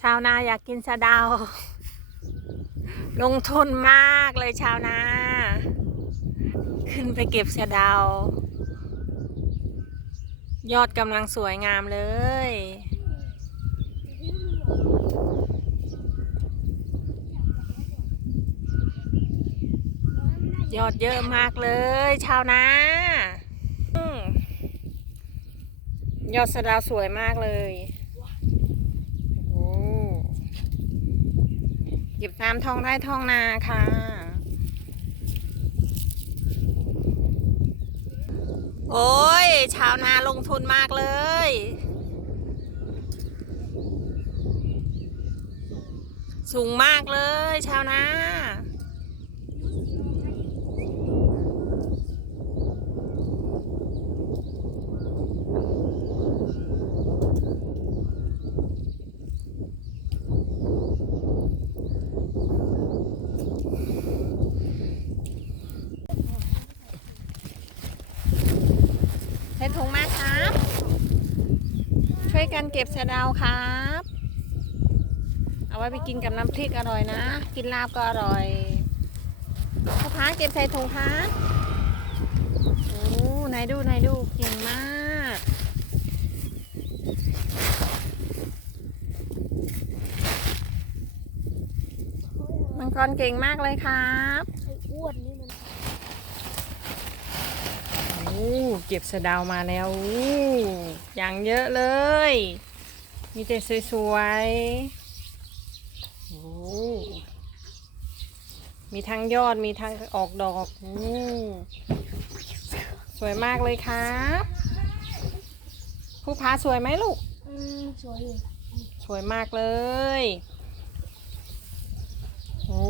ชาวนาอยากกินสะเดา ลงทุนมากเลยชาวนา ขึ้นไปเก็บสะเดา ยอดกำลังสวยงามเลย ยอดเยอะมากเลย ชาวนาอยอดสะเดาวสวยมากเลยโอ้ เก็บตามท้องไร่ท้องนาค่ะโอ้ย ชาวนาลงทุนมากเลย สูงมากเลย ชาวนา ใส่ถุงมาครับ ช่วยกันเก็บสะเดาครับ เอาไว้ไปกินกับน้ำพริกอร่อยนะ กินลาบก็อร่อยพ่อค้าเก็บใส่ถุงครับโอ้ไหนดูไหนดูเก่งมาก มังกรเก่งมากเลยครับ ไอ้อ้วนนี่มัน เก็บสะดาวมาแล้วอย่างเยอะเลย มีแต่สวยๆมีทั้งยอดมีทั้งออกดอกอสวยมากเลยครับผู้พาสวยไหมลูกสวยสวยมากเลยโอ้